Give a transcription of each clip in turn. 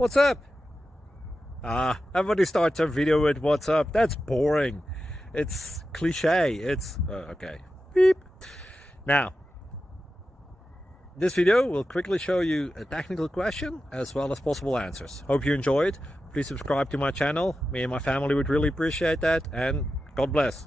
What's up? Everybody starts a video with what's up. That's boring. It's cliche. It's okay. Beep. Now, this video will quickly show you a technical question as well as possible answers. Hope you enjoy it. Please subscribe to my channel. Me and my family would really appreciate that, and God bless.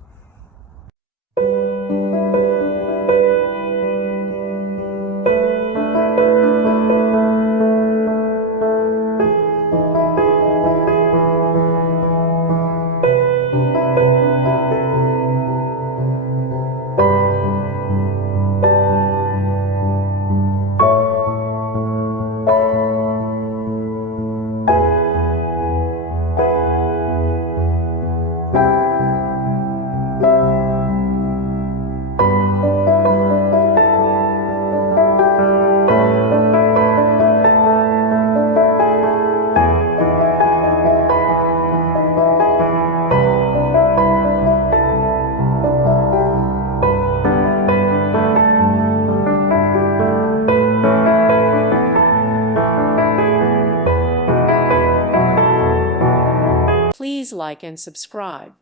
Please like and subscribe.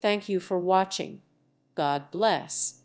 Thank you for watching. God bless.